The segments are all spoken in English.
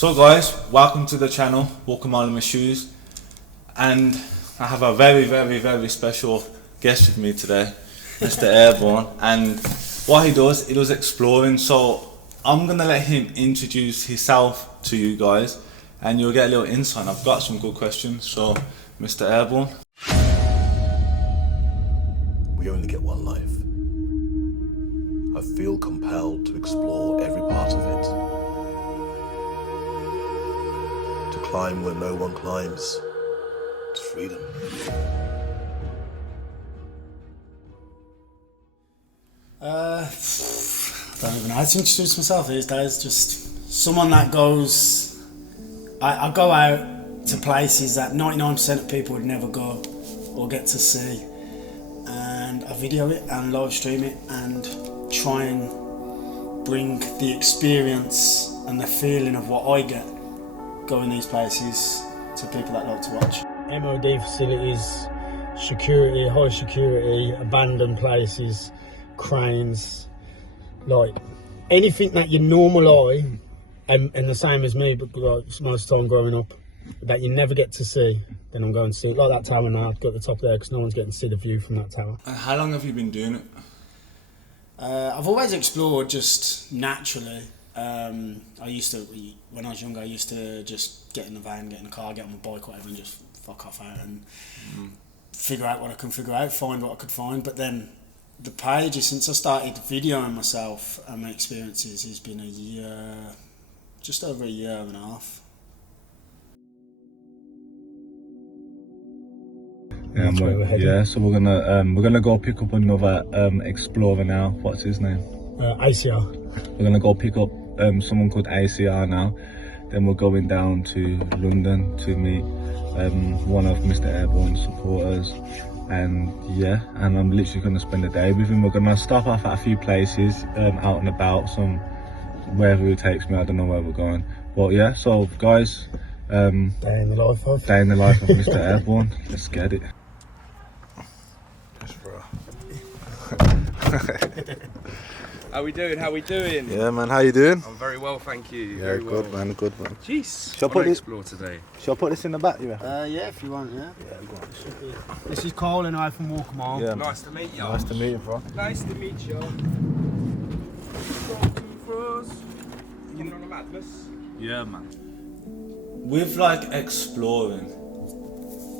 So guys, welcome to the channel, Walk a Mile in My Shoes, and I have a very special guest with me today, Mr Airborne, and what he does exploring, so I'm going to let him introduce himself to you guys and you'll get a little insight. I've got some good questions, so Mr Airborne. We only get one life. I feel compelled to explore every part of it. To climb where no one climbs. It's freedom. I don't even know how to introduce myself these days. Just someone that goes... I go out to places that 99% of people would never go or get to see. And I video it and live stream it and try and bring the experience and the feeling of what I get going these places to people that like to watch. MOD facilities, security, high security, abandoned places, cranes, like anything that your normal eye, and the same as me, but like most of the time growing up, that you never get to see, then I'm going to see it. Like that tower now, I've got the top there because no one's getting to see the view from that tower. And how long have you been doing it? I've always explored just naturally. I used to, when I was younger, I used to just get in the van, get in the car, get on my bike, whatever, and just fuck off out and figure out what I can figure out, find what I could find. But then the pages, since I started videoing myself and my experiences, has been a year, just over a year and a half. Yeah, so we're gonna go pick up another explorer now. What's his name? ACR. We're gonna go pick up someone called ACR now. Then we're going down to London to meet one of Mr Airborne's supporters, and yeah, and I'm literally gonna spend the day with him. We're gonna stop off at a few places out and about, some wherever he takes me. I don't know where we're going, but yeah. So guys, Day in the life of Mr Airborne. Let's get it. Yes, bro. How we doing? Yeah, man, how you doing? I'm very well, thank you. Yeah, very good, well. man, good, man. Jeez, Shall I put this- explore today? Shall I put this in the back, you reckon? Yeah, if you want, yeah. Yeah, go on. This is Cole and I from Walk a Mile. Yeah, Nice to meet you. nice to meet you, bro. Nice to meet you. You on a madness? Yeah, man. With like exploring,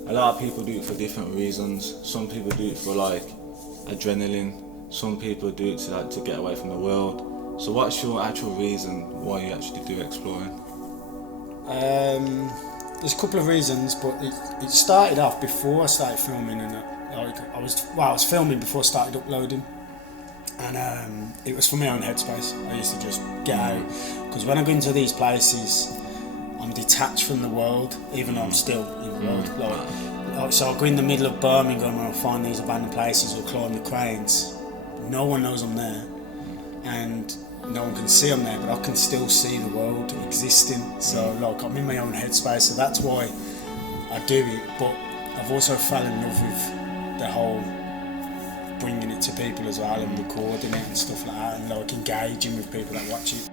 a lot of people do it for different reasons. Some people do it for like adrenaline. Some people do it to get away from the world. So what's your actual reason why you actually do exploring? There's a couple of reasons, but it started off before I started filming, and I was filming before I started uploading, and it was for my own headspace. I used to just get out, because when I go into these places, I'm detached from the world, even though I'm still in the world. Like, so I'll go in the middle of Birmingham and I'll find these abandoned places or climb the cranes. No one knows I'm there, and no one can see I'm there, but I can still see the world existing. So like, I'm in my own headspace, so that's why I do it. But I've also fallen in love with the whole bringing it to people as well, and recording it and stuff like that, and like engaging with people that watch it.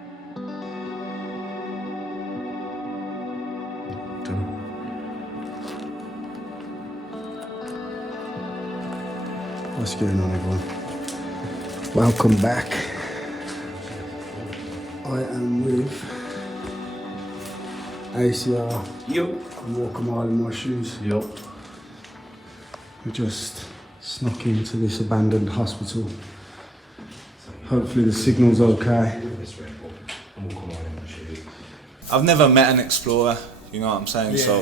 What's going on, everyone? Welcome back. I am with ACR. Yup. And Walk a Mile in My Shoes. Yup. We just snuck into this abandoned hospital. Hopefully the signal's okay. I've never met an explorer, you know what I'm saying? So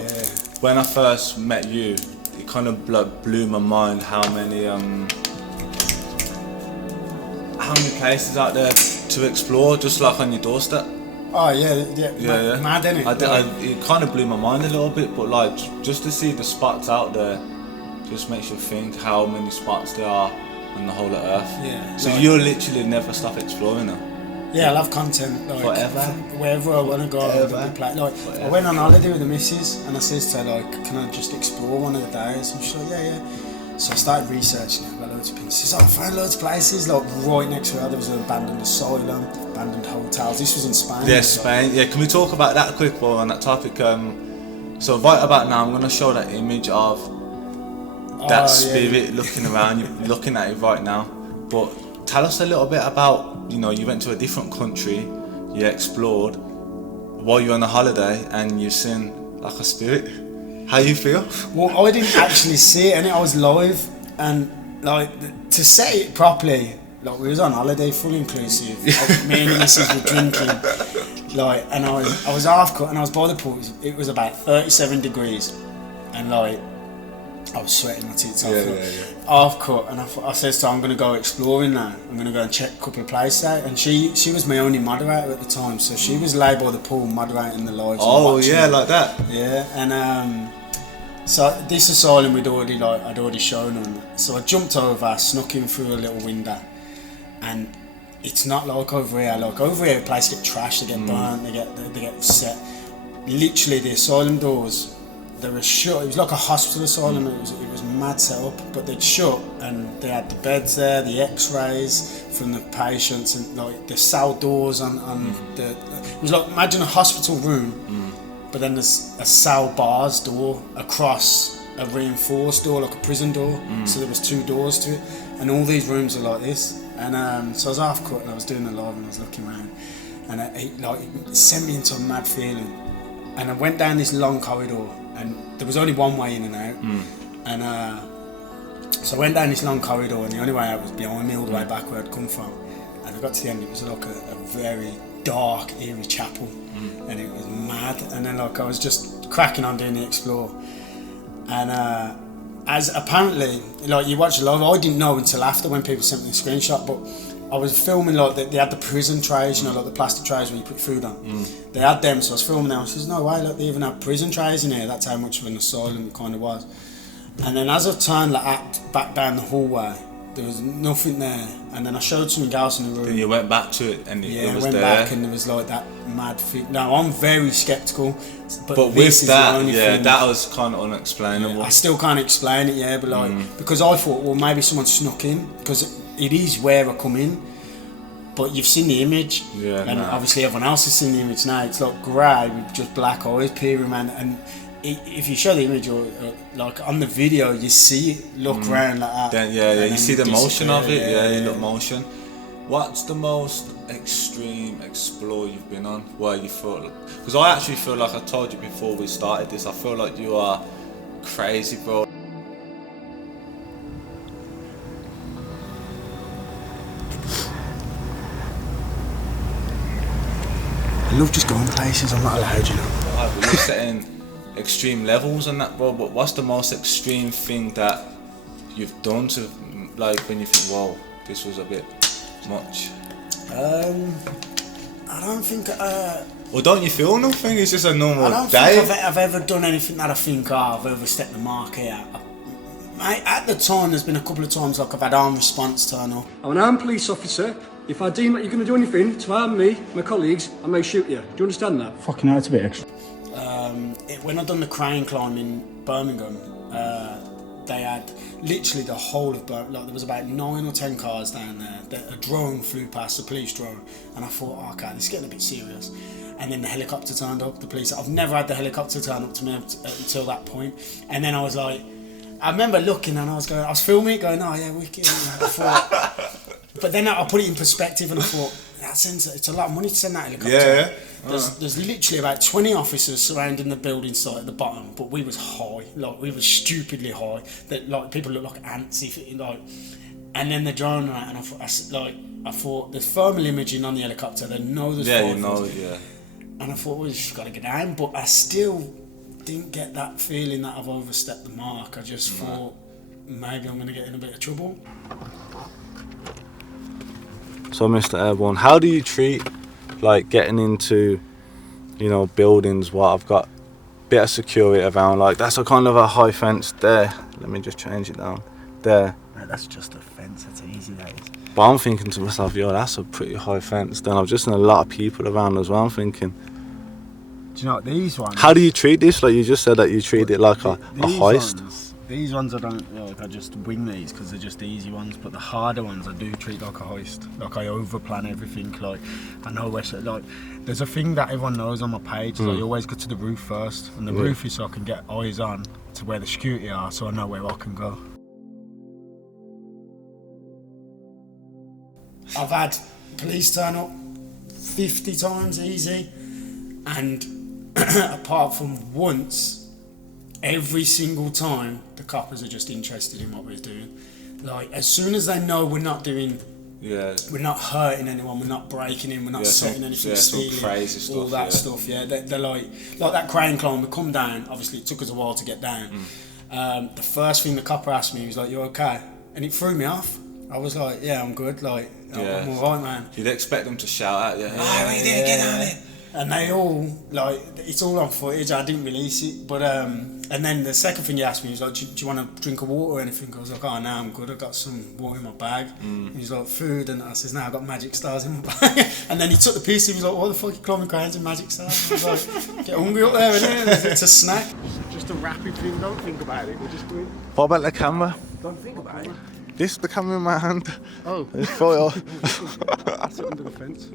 when I first met you, it kind of blew my mind how many places out there to explore, just like on your doorstep. Oh yeah. Mad, innit? It kind of blew my mind a little bit, but like just to see the spots out there just makes you think how many spots there are on the whole of Earth. Yeah. So like, you'll literally never stop exploring now. Yeah, I love content. Like, Forever. Wherever I want to go, like, Forever. I went on holiday with the missus, and I said to her, like, can I just explore one of the days? And she's like, yeah. So I started researching it. I've got loads of places. I found loads of places, like right next to it, there was an abandoned asylum, abandoned hotels. This was in Spain. Yeah, Spain. Yeah, can we talk about that quick while on that topic? So right about now, I'm going to show that image of that spirit looking around. You're looking at it right now. But tell us a little bit about, you know, you went to a different country, you explored while you were on a holiday, and you've seen like a spirit. How you feel? Well, I didn't actually see it, and I was live, and like to say it properly, like we was on holiday, full inclusive. Me and the missus were drinking, like, and I was half cut, and I was by the pool. It was about 37 degrees, and like I was sweating my tits off. Half cut, and I said to her, I'm going to go exploring now. I'm going to go and check a couple of places out. And she was my only moderator at the time, so she was laid by the pool moderating the lives. Oh yeah, like that. Yeah, and so this asylum I'd already shown on. So I jumped over, snuck in through a little window, and it's not like over here. Like over here, the place get trashed, they get burnt, they get set. Literally, the asylum doors, they were shut. It was like a hospital asylum. It was mad set up, but they'd shut, and they had the beds there, the X-rays from the patients, and like the cell doors on the. It was like, imagine a hospital room, but then there's a cell bars door across a reinforced door, like a prison door. So there was 2 doors to it, and all these rooms are like this. And so I was half cut, and I was doing the live, and I was looking around, and it sent me into a mad feeling. And I went down this long corridor, and there was only one way in and out. And so I went down this long corridor, and the only way out was behind me, all the way back where I'd come from. And I got to the end, it was like a very dark, eerie chapel, and it was mad. And then like I was just cracking on doing the explore, and as apparently, like you watch the live, I didn't know until after when people sent me the screenshot, but I was filming like they had the prison trays, you know, like the plastic trays where you put food on. They had them, so I was filming them. I said, no way, look, they even have prison trays in here. That's how much of an asylum it kind of was. And then as I turned back down the hallway, there was nothing there. And then I showed something else in the room. Then you went back to it, and it was went there. back, and there was like that mad thing. Now I'm very sceptical, but with that, thing that was kind of unexplainable. I still can't explain it, but like because I thought, well, maybe someone snuck in, because it is where I come in. But you've seen the image, and obviously everyone else has seen the image now. It's like grey with just black eyes peering around, and if you show the image or like on the video, you see it look around like that. Then you see the motion of it. You look motion. What's the most extreme explore you've been on? Where you feel? Because I actually feel like I told you before we started this. I feel like you are crazy, bro. I love just going places I'm not allowed, you know. You're setting extreme levels on that, bro. But what's the most extreme thing that you've done to, like, when you think, whoa, this was a bit much? I don't think. Well, don't you feel nothing? It's just a normal I don't day. think I've ever done anything that I think I've overstepped the mark here. At the time, there's been a couple of times like I've had armed response turn up. I'm an armed police officer. If I deem that you're going to do anything to harm me, my colleagues, I may shoot you. Do you understand that? Fucking hell, it's a bit extra. When I done the crane climb in Birmingham, they had literally the whole of Birmingham. Like, there was about 9 or 10 cars down there. A drone flew past, a police drone, and I thought, oh, okay, this is getting a bit serious. And then the helicopter turned up. The police. I've never had the helicopter turn up to me until that point. And then I was like, I remember looking, and I was filming it, going, oh yeah, wicked. I thought, but then I put it in perspective, and I thought, it's a lot of money to send that helicopter. Yeah. There's literally about 20 officers surrounding the building site at the bottom, but we was high, like we was stupidly high. That like people look like ants, and then the drone and I thought there's thermal imaging on the helicopter. They know there's and I thought we just got to get down, but I still didn't get that feeling that I've overstepped the mark. I just thought maybe I'm going to get in a bit of trouble. So, Mr Airborne, how do you treat like getting into, you know, buildings where I've got a bit of security around? Like, that's a kind of a high fence there. Let me just change it down. There. No, that's just a fence. That's easy, that is. But I'm thinking to myself, yo, that's a pretty high fence. Then I've just seen a lot of people around as well. I'm thinking, do you know what, these ones? How do you treat this? Like, you just said that you treat it like a heist. These ones I don't like. I just wing these because they're just easy ones. But the harder ones I do treat like a heist. Like I overplan everything. Like I know where. Like there's a thing that everyone knows on my page. Is I always go to the roof first, and the roof is so I can get eyes on to where the security are, so I know where I can go. I've had police turn up 50 times easy, and apart from once, every single time the coppers are just interested in what we're doing. Like as soon as they know we're not doing, we're not hurting anyone, we're not breaking in, we're not setting anything, stealing, crazy stuff, all that stuff. Yeah, they're like that crane climb. We come down. Obviously, it took us a while to get down. The first thing the copper asked me was like, "You okay?" And it threw me off. I was like, "Yeah, I'm good. Like, I'm alright, man." You'd expect them to shout at you. Oh, we did get on it. And they all, like, it's all on footage. I didn't release it. But, and then the second thing he asked me was like, do you want a drink of water or anything? I was like, oh, no, I'm good. I've got some water in my bag. And he's like, food. And I says, no, I've got magic stars in my bag. And then he took the piece. He was like, what the fuck are you climbing cranes and magic stars? I was like, get hungry up there, innit? It's a snack. Just a rapid thing. Don't think about it. We're just doing. What about the camera? Don't think about it. This the camera in my hand. Oh. It's photo. That's under the fence.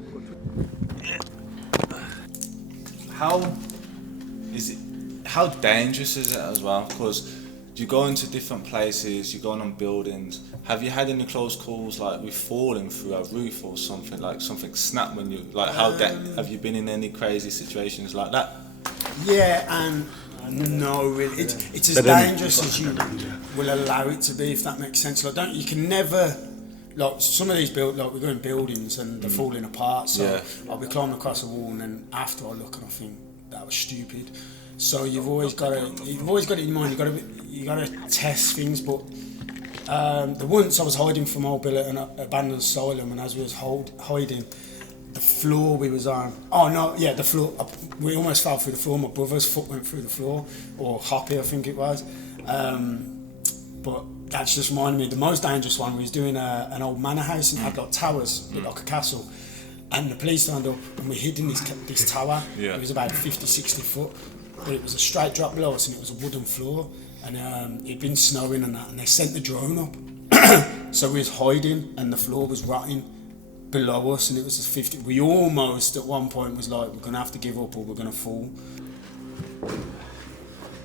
How dangerous is it as well? Because you go into different places, you're going on buildings. Have you had any close calls like with falling through a roof or something, like something snapped when you like have you been in any crazy situations like that? Yeah, and no, really, it's as dangerous as you will allow it to be, if that makes sense. Like, you can never. Like some of these we're going buildings and they're falling apart. So we climb across a wall, and then after I look and I think that was stupid. So you've always got it in your mind. You got to test things. But the once I was hiding from old Bill at an abandoned asylum, and as we was hiding, the floor we was on. Oh no, yeah, the floor. We almost fell through the floor. My brother's foot went through the floor, or Hoppy, I think it was. But that's just reminded me, the most dangerous one, we was doing an old manor house and it had like towers, like a castle. And the police turned up and we hid in this tower. It was about 50, 60 foot, but it was a straight drop below us and it was a wooden floor. And it'd been snowing and that, and they sent the drone up. So we was hiding and the floor was rotting below us, and it was a 50. We almost at one point was like, we're gonna have to give up or we're gonna fall.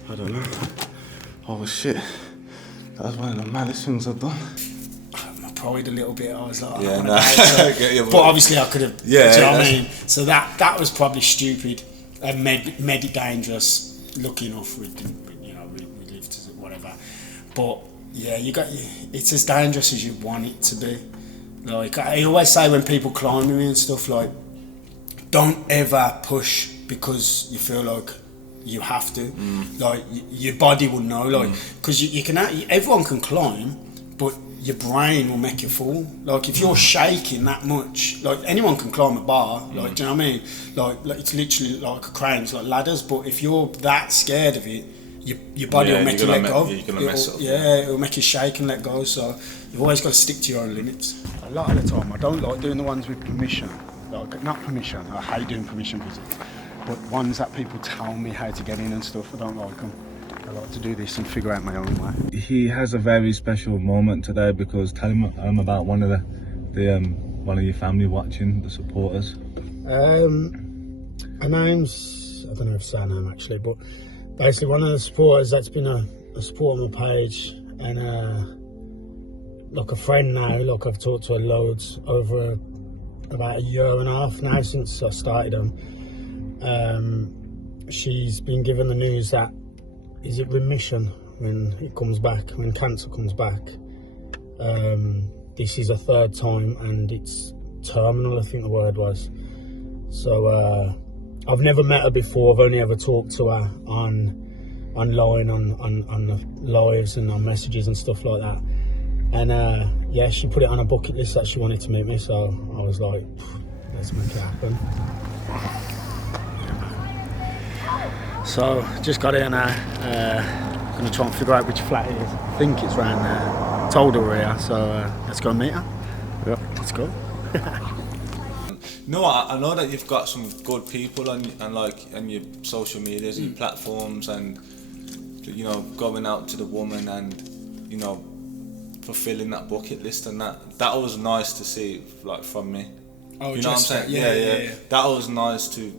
I don't know. Oh shit. That was one of the maddest things I've done. My pride a little bit. I was like, but obviously I could have. Do you know what I mean? So that was probably stupid and made it dangerous. Lucky enough, we lived to whatever. But yeah, it's as dangerous as you want it to be. Like I always say when people climb with me and stuff, like, don't ever push because you feel like you have to. Like your body will know, like, because you can. Everyone can climb, but your brain will make you fall. Like if you're shaking that much, like anyone can climb a bar. Like, do you know what I mean? Like it's literally like a crane, it's like ladders. But if you're that scared of it, your body will make you let go. It'll make you shake and let go. So you've always got to stick to your own limits. A lot of the time, I don't like doing the ones with permission. Like not permission. I hate doing permission visits. But ones that people tell me how to get in and stuff, I don't like them. I like to do this and figure out my own way. He has a very special moment today because tell him about one of one of your family watching, the supporters. Her name's, I don't know if it's her name actually, but basically one of the supporters that's been a support on my page, and like a friend now. Like I've talked to her loads over about a year and a half now since I started them. She's been given the news that, is it remission when it comes back, when cancer comes back? This is a third time and it's terminal, I think the word was. So I've never met her before. I've only ever talked to her online on the lives and on messages and stuff like that. And yeah, she put it on a bucket list that she wanted to meet me, so I was like, let's make it happen. So just got here now, gonna try and figure out which flat it is. I think it's round there. Told her we're here, so let's go and meet her. Yep, let's go. No, I know that you've got some good people on your social medias and platforms, and you know, going out to the woman and, you know, fulfilling that bucket list and that was nice to see, like, from me. Oh, you know what I'm saying? Yeah. That was nice to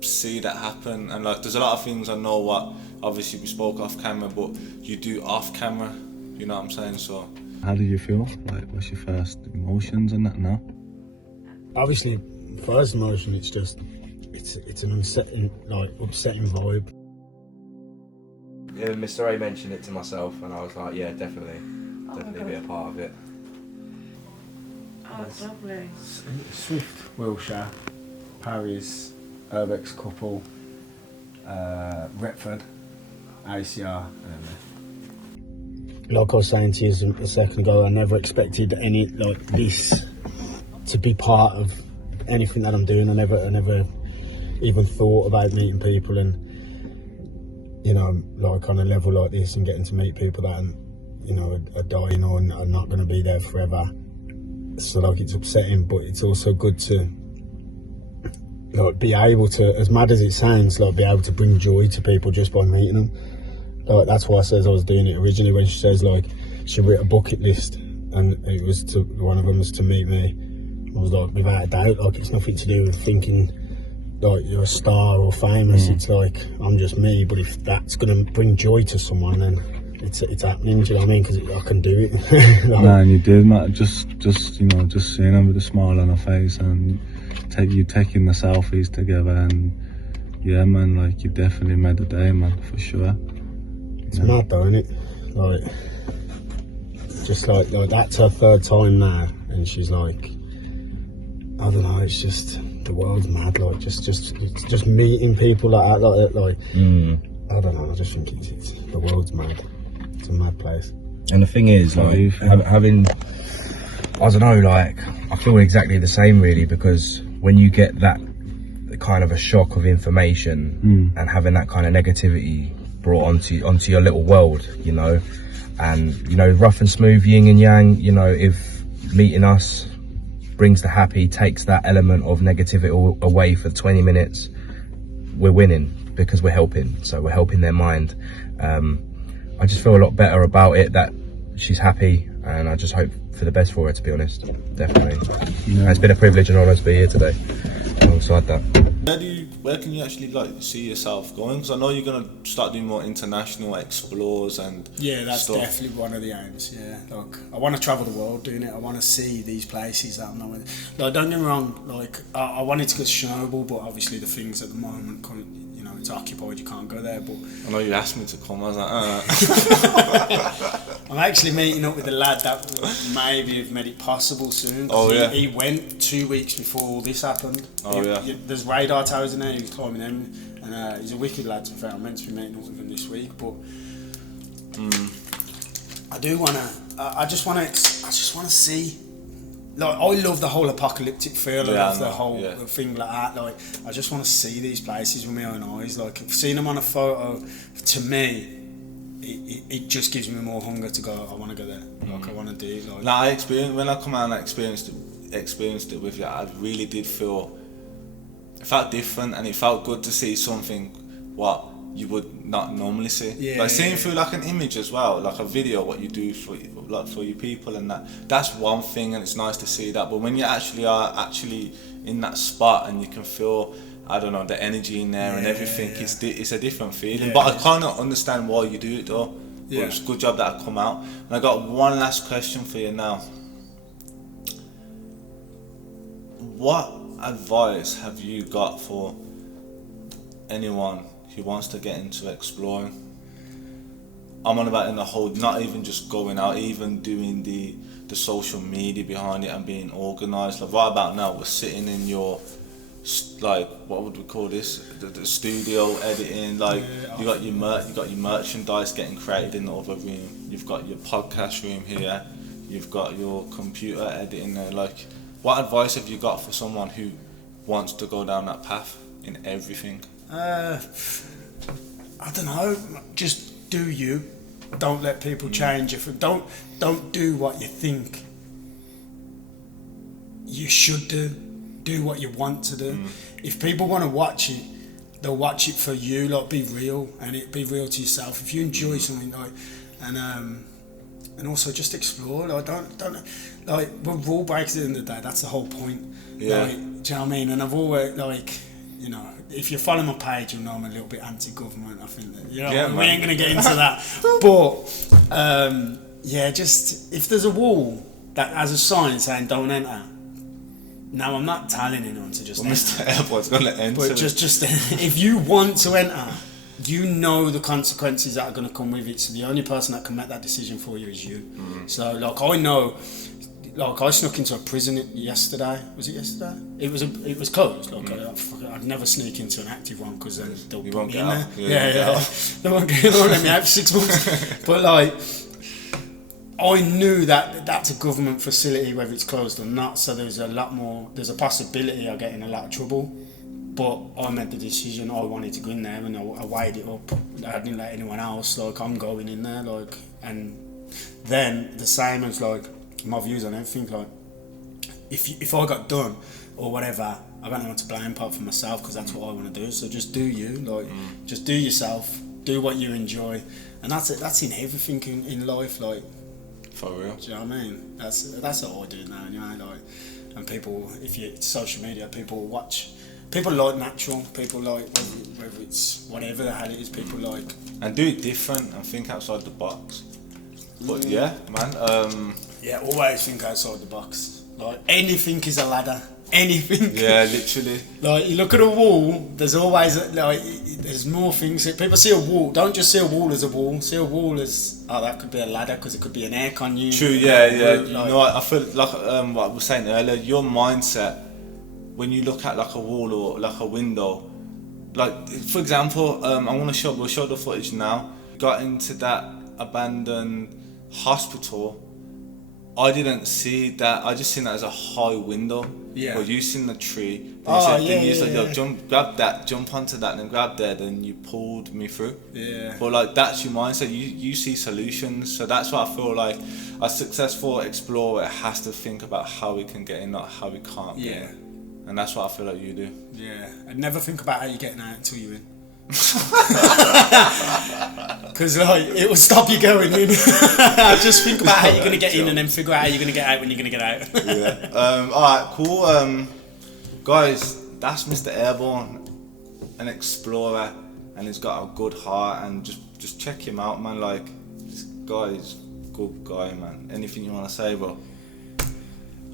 see that happen. And like, there's a lot of things I know what obviously we spoke off camera, but you do off camera. You know what I'm saying? So, how did you feel? Like, what's your first emotions and that now? Obviously, first emotion, it's an upsetting vibe. Yeah, Mr A mentioned it to myself, and I was like, yeah, definitely be a part of it. Oh, it's lovely. Swift, Wilshire, Paris, Urbex couple, Retford, ACR. Like I was saying to you a second ago, I never expected any like this to be part of anything that I'm doing. I never even thought about meeting people, and you know, like on a level like this, and getting to meet people that you know are dying or are not going to be there forever. So like, it's upsetting, but it's also good to like be able to, as mad as it sounds, like be able to bring joy to people just by meeting them. Like, that's why I says I was doing it originally, when she says like she wrote a bucket list and it was to, one of them was to meet me. I was like, without a doubt, like, it's nothing to do with thinking like you're a star or famous. It's like, I'm just me, but if that's going to bring joy to someone, then it's happening. Do you know what I mean? Because I can do it. Like, Man, you did, man. Just you know, just seeing her with a smile on her face and taking the selfies together, and yeah, man, like, you definitely made the day, man, for sure. it's mad though, isn't it? Like, just like that's her third time now, and she's like, I don't know, it's just, the world's mad. Like, just meeting people like that, like I don't know, I just think it's the world's mad. It's a mad place. And the thing is, like, having, I don't know, like, I feel exactly the same really, because when you get that kind of a shock of information and having that kind of negativity brought onto your little world, you know, and, you know, rough and smooth, yin and yang, you know, if meeting us brings the happy, takes that element of negativity away for 20 minutes, we're winning, because we're helping. So we're helping their mind. I just feel a lot better about it, that she's happy, and I just hope for the best for her, to be honest. Definitely. And it's been a privilege and honour to be here today alongside that. Where can you actually like see yourself going? Because I know you're gonna start doing more international explores and that's stuff. definitely one of the aims. Yeah, like, I want to travel the world doing it. I want to see these places that I'm not with. Like, don't get me wrong, like, I wanted to go to Chernobyl, but obviously the things at the moment, you know, it's occupied, you can't go there. But I know you asked me to come. I was like, I'm actually meeting up with a lad that maybe have made it possible soon. Oh, yeah. He went 2 weeks before all this happened. Oh, yeah. There's radar towers in there, he was climbing them, and he's a wicked lad, to be fair. I'm meant to be meeting up with him this week, but I do wanna. I just wanna see. Like, I love the whole apocalyptic feel. I love the whole thing like that. Like, I just want to see these places with my own eyes. Like, seeing them on a photo, to me, it just gives me more hunger to go. I want to go there. Like, I want to do it. Like, I experienced, when I come out and I experienced it with you, I really did feel, it felt different, and it felt good to see something what you would not normally see. Like, seeing through like an image as well, like a video, what you do for your people, and that's one thing, and it's nice to see that. But when you actually are in that spot and you can feel, I don't know, the energy in there and everything, it's a different feeling. But I kind of understand why you do it though. But it's a good job that I come out. And I got one last question for you now. What advice have you got for anyone who wants to get into exploring? I'm on about in the whole, not even just going out, even doing the social media behind it and being organised. Like, right about now, we're sitting in your, like, what would we call this? The studio editing. Like, you got your merchandise getting created in the other room. You've got your podcast room here. You've got your computer editing there. Like, what advice have you got for someone who wants to go down that path in everything? I don't know. Just do you. Don't let people change you. Don't do what you think you should do. Do what you want to do. If people want to watch it they'll watch it for you. Like, be real, and be real to yourself. If you enjoy something, like, and also just explore. Like, don't like, we're rule breakers at the end of the day. That's the whole point. Yeah. Like, do you know what I mean? And I've always, like, you know, if you follow my page, you'll know I'm a little bit anti-government. I think that, you know, Yeah, we man. ain't gonna get into that. But yeah, just if there's a wall that has a sign saying "Don't enter." Now, I'm not telling anyone to just Well, enter. Mr Airborne's gonna enter. But just if you want to enter, you know the consequences that are going to come with it. So the only person that can make that decision for you is you. So, like, I know, like, I snuck into a prison yesterday. Was it yesterday? It was closed. Like, I'd never sneak into an active one because then they'll You put won't me get in out. there. Yeah, They won't let me out for 6 months. But, like, I knew that that's a government facility, whether it's closed or not. So there's a possibility of getting a lot of trouble. But I made the decision. I wanted to go in there, and I weighed it up. I didn't let anyone else. Like, I'm going in there. Like, and then the same as, like, my views on everything. Like, if I got done or whatever, I don't know what to blame apart from myself, because that's what I want to do. So just do you. Like, just do yourself. Do what you enjoy, and that's it. That's in everything in life. Like, For real. do you know what I mean? That's how I do it now. Anyway, like, and people, if you social media, people watch. People like natural. People like whether it's whatever the hell it is. People like, And do it different and think outside the box. But yeah, man. yeah, always think outside the box. Like, anything is a ladder. Anything. Yeah, literally. Like, you look at a wall. There's always like there's more things. People see a wall. Don't just see a wall as a wall. See a wall as, oh, that could be a ladder because it could be an aircon unit. True. Yeah. Like, You know, I feel like what I was saying earlier. Your mindset when you look at like a wall or like a window. Like, for example, we'll show the footage now. Got into that abandoned hospital. I didn't see that. I just seen that as a high window. Yeah. But you seen the tree. Oh, Then you said, yeah. yo, jump onto that, and grab there. Then you pulled me through. Yeah. But like, that's your mindset. You see solutions. So that's why I feel like a successful explorer has to think about how we can get in, not how we can't get Yeah. in. And that's what I feel like you do. Yeah. And never think about how you're getting out until you're in. Because like, it will stop you going in. Just think about how you're going to get in, and then figure out how you're going to get out when you're going to get out. Yeah. Alright, cool. Guys, that's Mr Airborne, an explorer, and he's got a good heart, and just check him out, man. Like, this guy is a good guy, man. Anything you want to say, bro?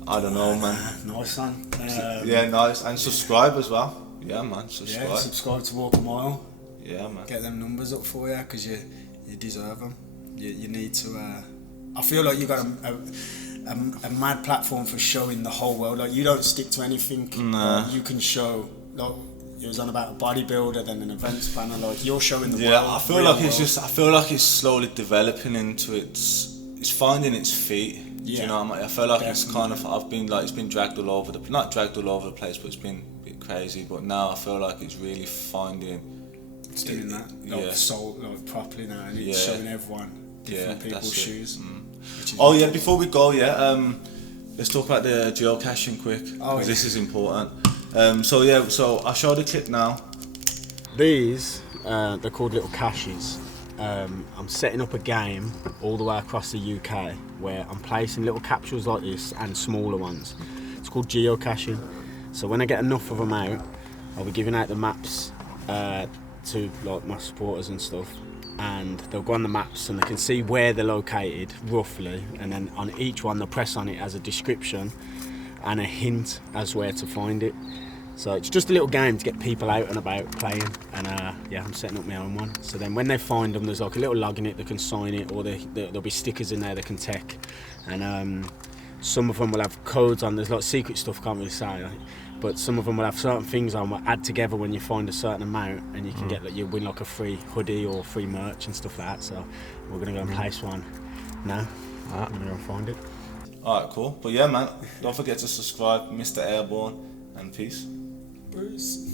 I don't know, man. Nice one. Yeah, nice. And subscribe as well. Yeah, man, subscribe. Yeah, subscribe to Walk a Mile. Yeah, man. Get them numbers up for you, because you deserve them. You need to. I feel like you got a mad platform for showing the whole world. Like, you don't stick to anything. Nah. Like, you can show. Like, it was on about a bodybuilder, then an events planner. Like, you're showing the world. Yeah, I feel real like it's world. just. I feel like it's slowly developing into it's finding its feet. Do Yeah, you know what I mean? I feel like it's definitely. kind of. It's been dragged all over not dragged all over the place, but it's been a bit crazy. But now I feel like it's really finding. It's doing that, like, Yeah. soul, like, properly now, and it's Yeah. showing everyone different people's that's it. shoes. which is Oh yeah, important. before we go, let's talk about the geocaching quick, because this is important. So I'll show the clip now. These, they're called little caches. I'm setting up a game all the way across the UK where I'm placing little capsules like this and smaller ones. It's called geocaching. So when I get enough of them out, I'll be giving out the maps to like my supporters and stuff, and they'll go on the maps and they can see where they're located roughly, and then on each one they'll press on it as a description and a hint as where to find it. So it's just a little game to get people out and about playing, and yeah, I'm setting up my own one. So then when they find them, there's like a little log in it, they can sign it, or there'll be stickers in there they can take, and some of them will have codes on. There's like secret stuff, can't really say, like, but some of them will have certain things on that add together when you find a certain amount, and you can get like, you win like a free hoodie or free merch and stuff like that. So we're gonna go and place one now. I'm gonna go and find it. Alright, cool. But yeah, man, don't forget to subscribe, Mr Airborne, and peace. Bruce.